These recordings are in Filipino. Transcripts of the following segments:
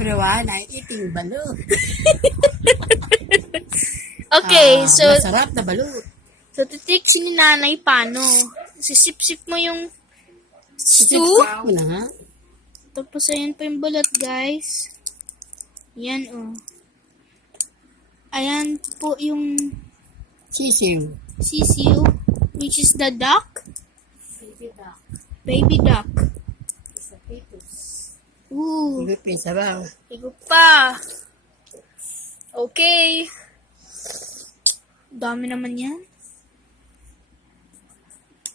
everyone, I'm eating balut. Okay, so Masarap na balut. titik si nanay paano? Sisip-sip mo yung stew. Sip-sip mo na nga. Tapos ayan pa yung balat, guys. Yan, oh. Ayan po yung Sisiw. sisiu, which is the duck. Baby duck. Baby duck. Sa fetus. Ooh, Higit pa yung sabaw. higop pa. Okay. Dami naman yan.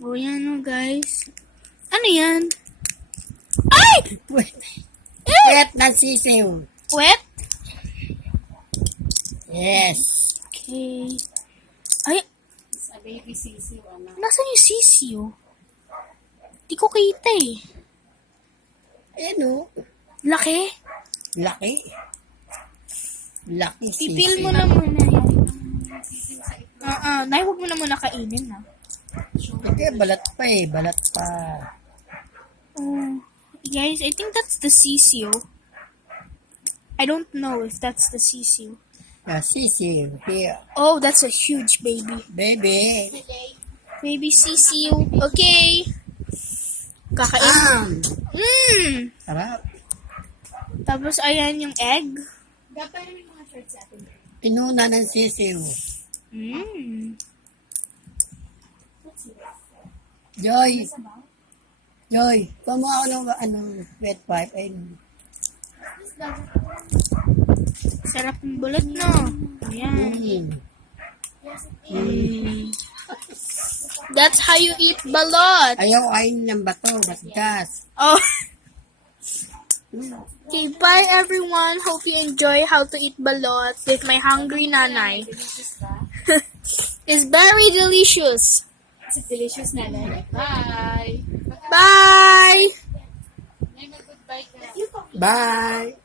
Oh, yan, oh, guys. Ano yan? Ay! Wet na sisiw. Wet? Yes. Okay. Ay, It's a baby sisiu, anak. nasan yung sisiu? Di ko kita eh. Ano? Laki. Laki. Laki sisiw. Pipil mo na muna yan. Nay, huwag mo na muna kainin na. Ito, balat pa eh. Balat pa. Oh, guys, I think that's the sisiu. I don't know if that's the sisiu. Na sisiw. Here. Oh, that's a huge baby. Baby. Baby sisiu. Okay. Kakain. Sarap. Tapos, ayan yung egg. Dapat yung mga shorts sa atin. Tinuna ng sisiw. Joy. Joy. Kumuha ako ng wet pipe. Ay, Sarap ng bulat, no? Ayan. That's how you eat balot. ayaw kain ng bato. Basgas. Oh. Okay, bye everyone. Hope you enjoy how to eat balot with my hungry nanay. It's very delicious. It's a delicious na lang. Bye! Bye! May mag-goodbye ka. Bye.